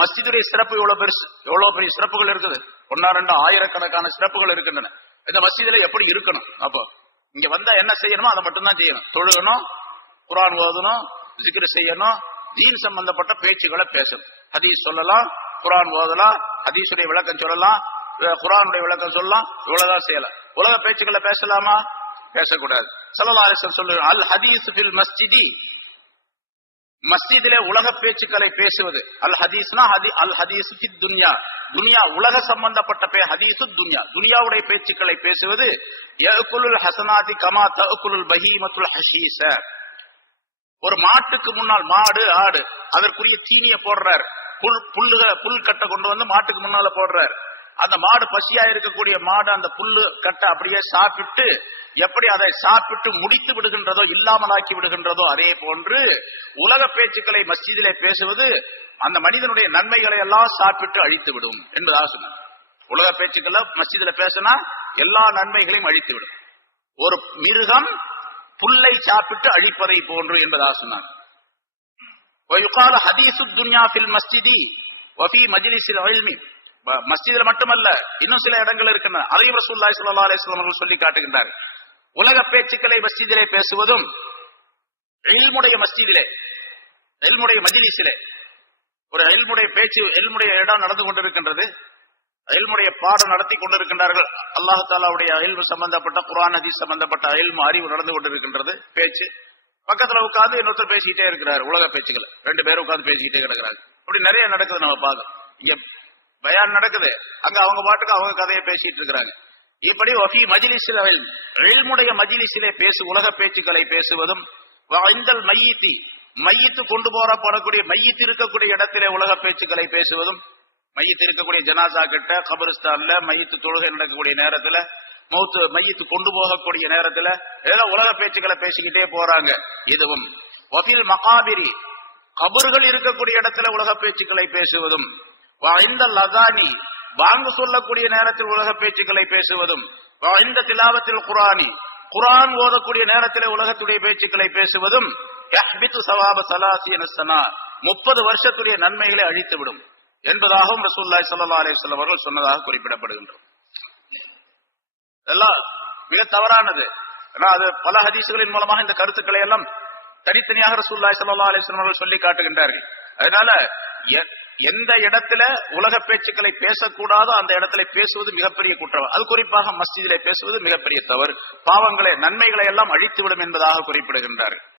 மஸ்ஜிதுடைய சிறப்பு எவ்வளவு பெரிய சிறப்புகள் இருக்குது. ஒன்னா ரெண்டு ஆயிரக்கணக்கான சிறப்புகள் இருக்கின்றன. இந்த மஸ்ஜிதுல எப்படி இருக்கணும்? அப்போ இங்க வந்தா என்ன செய்யணுமோ அதை மட்டும்தான் செய்யணும். தொழுகணும், குர்ஆன் ஓதணும், ஜிக்ர் செய்யணும், தீன் சம்பந்தப்பட்ட பேச்சுக்களை பேசணும். ஹதீஸ் சொல்லலாம், குர்ஆன் ஓதலாம், ஹதீஸுடைய விளக்கம் சொல்லலாம், குர்ஆனுடைய விளக்கம் சொல்லலாம், இவ்வளவுதான் செய்யலாம். உலக பேச்சுக்களை பேசலாமா? பேசக்கூடாது. ஸல்லல்லாஹு அலைஹி வஸல்லம் சொல்லுவாங்க, அல் ஹதீஸ் ஃபில் மஸ்ஜிதி, மஸ்ஜிதிலே உலக பேச்சுக்களை பேசுவது. அல் ஹதீஸ்னா அல் ஹதீஸ் ஃபித் துன்யா, துன்யா உலக சம்பந்தப்பட்ட ஹதீஸ் துன்யா, துன்யாவுடைய பேச்சுக்களை பேசுவது. யஅகுலுல் ஹஸனாதி கமா தஅகுலுல் பஹீமத்துல் ஹஷீஸ, ஒரு மாட்டுக்கு முன்னால் மாடு ஆடு அதற்குரிய தீனிய போடுறார், புல் கட்டை கொண்டு வந்து மாட்டுக்கு முன்னால போடுறார். அந்த மாடு பசியா இருக்கக்கூடிய மாடு அந்த புல்லு கட்டை அப்படியே சாப்பிட்டு எப்படி அதை சாப்பிட்டு முடித்து விடுகின்றதோ, இல்லாமலாக்கி விடுகின்றதோ, அதே போன்று உலக பேச்சுக்களை மஸ்ஜிதிலே பேசுவது அந்த மனிதனுடைய நன்மைகளை எல்லாம் சாப்பிட்டு அழித்து விடும் என்பதாக சொன்னார். உலக பேச்சுக்களை மஸ்ஜிதில பேசினா எல்லா நன்மைகளையும் அழித்து விடும். ஒரு மிருகம் புல்லை சாப்பிட்டு அழிப்பதை போன்று என்பதாக சொன்னார். ஹதீஸு துன்யா ஃபில் மஸ்ஜிதி வஃபி மஜ்லிஸில் இல்மி, மஸ்ஜிதில் மட்டுமல்ல இன்னும் சில இடங்கள் இருக்கின்றன. அதையும் ரசூலுல்லாஹி ஸல்லல்லாஹு அலைஹி வஸல்லம் அவர்கள் சொல்லி காட்டுகின்றார். உலக பேச்சுக்களை மஸ்ஜிதிலே பேசுவதும், இல்முடைய மஸ்ஜிதிலே, இல்முடைய மஜ்லிஸிலே, ஒரு இல்முடைய பேச்சு, இல்முடைய இடம் நடந்து கொண்டிருக்கின்றது, இல்முடைய பாடம் நடத்தி கொண்டிருக்கின்றார்கள். அல்லாஹ் தஆலாவுடைய இல்மு சம்பந்தப்பட்ட, குர்ஆன் ஹதீஸ் சம்பந்தப்பட்ட இல்மு அறிவு நடந்து கொண்டிருக்கின்றது. பேச்சு பக்கத்துல உட்கார்ந்து இன்னொருத்தர் பேசிக்கிட்டே இருக்கிறார். உலக பேச்சுக்கள் ரெண்டு பேரும் உட்கார்ந்து பேசிக்கிட்டே கிடக்கிறாங்க. இப்படி நிறைய நடக்குது. நம்ம பார்க்கலாம், இங்க பயான் நடக்குது, அங்க அவங்க பாட்டுக்கு அவங்க கதையை பேசிட்டு இருக்கிறாங்க. இப்படி வஃபி மஜ்லிஸில் இல்முடைய மஜ்லிஸிலே உலக பேச்சுக்களை பேசுவதும், வஇந்தல் மையித்தி, மையித்து கொண்டு போறப்படக்கூடிய மையித்து இருக்கக்கூடிய இடத்திலே உலக பேச்சுக்களை பேசுவதும், மையத்து இருக்கக்கூடிய ஜனாசா கிட்ட, கபரிஸ்தான்ல மையத்து தொழுகை நடக்கக்கூடிய நேரத்துல, மையத்து கொண்டு போகக்கூடிய நேரத்துல ஏதோ உலக பேச்சுக்களை பேசிக்கிட்டே போறாங்க. இதுவும் வஃபில் மகாபிரி, கபர்கள் இருக்கக்கூடிய இடத்துல உலக பேச்சுக்களை பேசுவதும், இந்த லதானி, வாங்கு சொல்லக்கூடிய நேரத்தில் உலக பேச்சுக்களை பேசுவதும், இந்த திலாவத்தில் குர்ஆனி, குர்ஆன் ஓதக்கூடிய நேரத்தில் உலகத்துடைய பேச்சுக்களை பேசுவதும், யஹ்பிது ஸவாப 30 சனா, 30 வருஷத்துடைய நன்மைகளை அழித்துவிடும் என்பதாகவும் ரசூலுல்லாஹி ஸல்லல்லாஹு அலைஹி வஸல்லம் அவர்கள் சொன்னதாக குறிப்பிடப்படுகின்றது. இதெல்லாம் மிக தவறானது. அது பல ஹதீஸ்களின் மூலமாக இந்த கருத்துக்களை எல்லாம் தனித்தனியாக ரசூலுல்லாஹி ஸல்லல்லாஹு அலைஹி வஸல்லம் அவர்கள் சொல்லி காட்டுகின்றார்கள். அதனால எந்த இடத்துல உலக பேச்சுக்களை பேசக்கூடாதோ அந்த இடத்துல பேசுவது மிகப்பெரிய குற்றம். அது குறிப்பாக மஸ்ஜிதிலே பேசுவது மிகப்பெரிய தவறு. பாவங்களை, நன்மைகளை எல்லாம் அழித்துவிடும் என்பதாக குறிப்பிடுகின்றார்கள்.